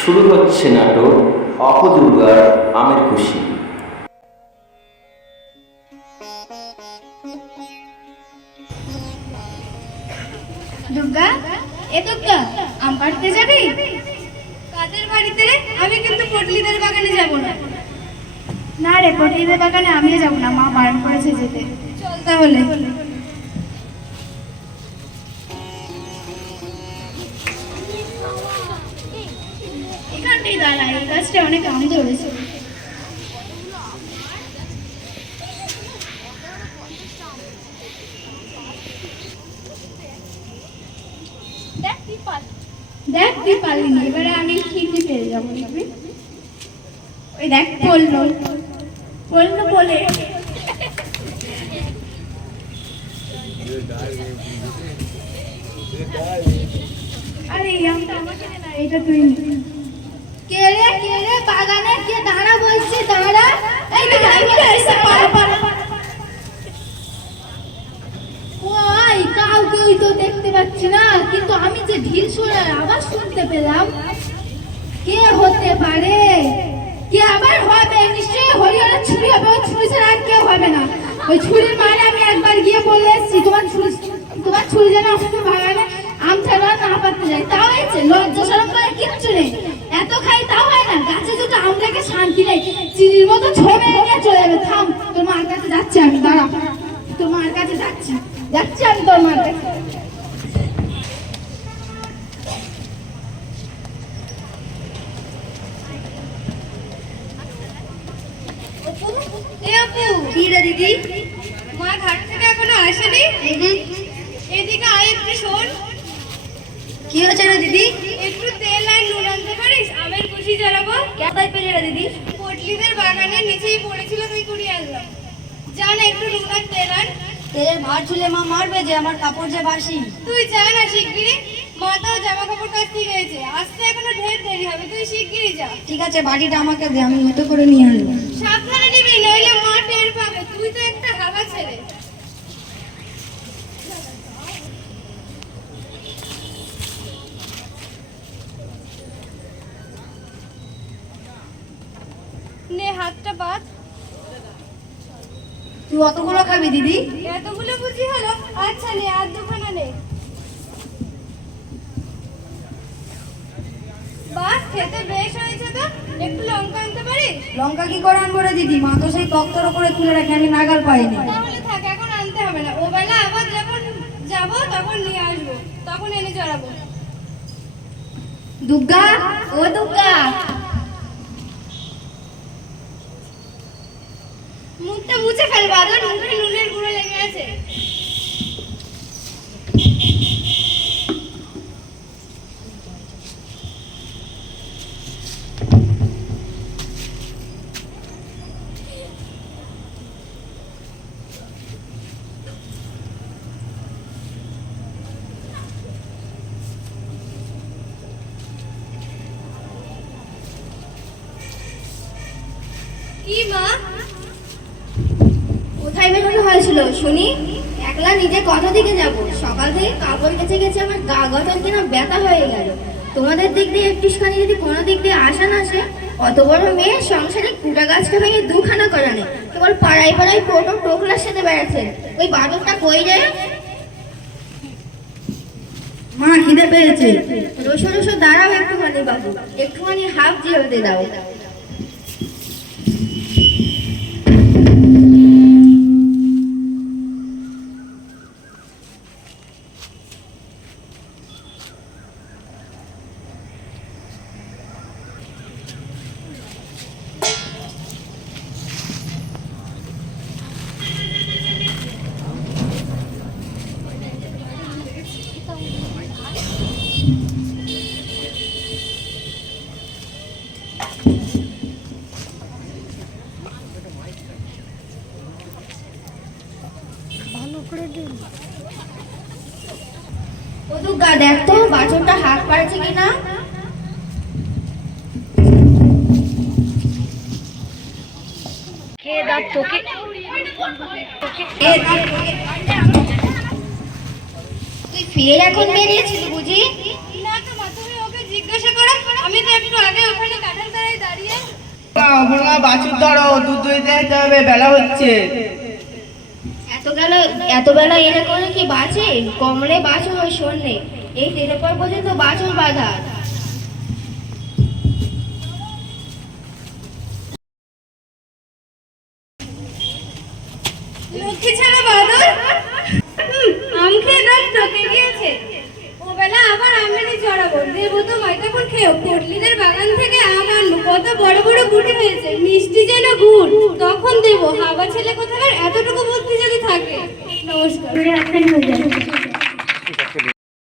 শুরু হচ্ছে নাটক অপদুর্গার আমের খুশি। দুর্গা, এ দুর্গা, আম পাড়তে যাবি? কাদের বাড়িতে রে? আমি কিন্তু পটলিদের বাগানে যাব না। না রে, পটলিদের বাগানে আমিও যাব না, মা বারণ করেছে যেতে। চল তাহলে। এখানটাই দাঁড়া, এই গাছটা অনেক আম ধরেছে। দেখ তুই পারলি, এবারে আমি ঠিকই পেয়ে যাবো। ওই দেখ বললো বললো বলে আরে এই আমটা আমাকে দে না, এটা তুই নে। কে রে বাগানে কে দাঁড়া বলছি, দাঁড়া। এই তো গাইতে এসে পাড়া পাড়া ওই কাউকেই তো দেখতে পাচ্ছি না, কিন্তু আমি যে ঢিল ছোড়ার আওয়াজ শুনতে পেলাম। কে হতে পারে? কে আবার হবে? নিশ্চয়ই হরিহরের ছুরি হবে। ওই ছুরি ছাড়া আর কেউ হবে না। ওই ছুরির মানে আমি একবার গিয়ে বলে এসেছি, তোমার ছুরি যেন আমাকে বাগানে আম ছাড়া না পারতে যায়। তাও হয়েছে, লজ্জা শরম করে কিচ্ছু নেই। এত খাই তাও হয় না, গাছে দুটো আম রেখে শান্তি নেই। চিনির মতো ছবে নিয়ে চলে যাবে। থাম, তোর মার কাছে যাচ্ছি আমি, দাঁড়া। তোর মার কাছে যাচ্ছি আমি তোর মার কাছে। কি রে দিদি? মা ঘাট থেকে এখনো আসেনি। এদিকে আয় একটু শোন। কি হয়েছে রে দিদি? একটু তেল আর নুন আনতে পারিস? আমের খুশি জ্বালাবো। কোথায় পেলে রে দিদি? পটলিদের বাগানের নিচেই পড়েছিল, তাই কুড়িয়ে আনলাম। জান একটু নুন আর তেল আন। তেলের ভার ছুলে মা মারবে যে, আমার কাপড় যে বাসি। তুই যা না শিগগিরি, মা তাও জামা কাপড় কাচতে গেছে, আসতে এখনো ঢের দেরি হবে। তুই শিগগিরি যা। ঠিক আছে, বাড়িটা আমাকে দে, আমি মতো করে নিয়ে আসবো। সাবধানে নিবি, নইলে মা টের পাবে। তুই তো একটা হাওয়া ছেলে। নে হাতটা বাঁধ। তুই অতগুলো খাবি দিদি? এতগুলো বুঝি হলো? আচ্ছা নে, আর দুখানা নে। বাস খেতে বেশ হয়েছে তো। একটু লঙ্কা আনতে পারিস? লঙ্কা কি করে আনবো রে দিদি? মা তো সেই তক্তর উপরে তুলে রাখে, আমি নাগাল পাইনি। তাহলে থাক, এখন আনতে হবে না। ও বেলা আবার যখন যাবো তখন নিয়ে আসবো, তখন এনে চড়াবো। দুর্গা, ও দুর্গা। মুখটা মুছে ফেল বাদর, মুখে নুনের গুঁড়ো লেগে আছে। কি মা? কোথায় বেরোনো হয়েছিল শুনি? একলা নিজে কত দিকে যাব? সকাল থেকে কাপড় কেচে গেছে, আমার গা গতর কিনা ব্যথা হয়ে গেল। তোমাদের দিক দিয়ে একটুখানি যদি কোনো দিক দিয়ে আসা না আসে, অত বড় মেয়ে সংসারে কুটা গাছটা ভেঙে দুখানা করা নেই, কেবল পাড়ায় পাড়ায় টোটো টোকলার সাথে বেড়াচ্ছে। ওই বাদরটা কই রে? মা খিদে পেয়েছে। রসো রসো দাঁড়াও একটুখানি বাবু, একটুখানি হাফ জিরোতে দাও। ও দুর্গা, দেখ তো বাছরটা হাত পাড়েছে কিনা। খেয়ে দাও তোকে। তুই ফের এখন বেরিয়েছিস বুঝি? না তো মা, তুমি ওকে জিজ্ঞাসা করো, আমি তো একটু আগে ওখানে কাঁঠাল তলায় দাঁড়িয়ে? অপর্ণা বাছুর ধরো, দুধ দইতে যেতে হবে, বেলা হচ্ছে। এত বেলা এরা করে কি বাঁচে? কমরে বাছুর ওই শোনে, এই তেলে পর পর্যন্ত বাছুর বাঁধা। লক্ষ্মী ছাড়া বাদর আম খেয়ে রাত ঢোকে গিয়েছে। ও বেলা আবার আমেরই জড়াবো, দেবো তো তখন খেয়েও। পটলিদের বাগান থেকে আম আনবো, কত বড় বড় গুটি হয়েছে, মিষ্টি যেন গুড়, তখন দেবো। হাওয়া ছেলে কোথাকার, এতটুকু বুদ্ধি যদি থাকে। নমস্কার।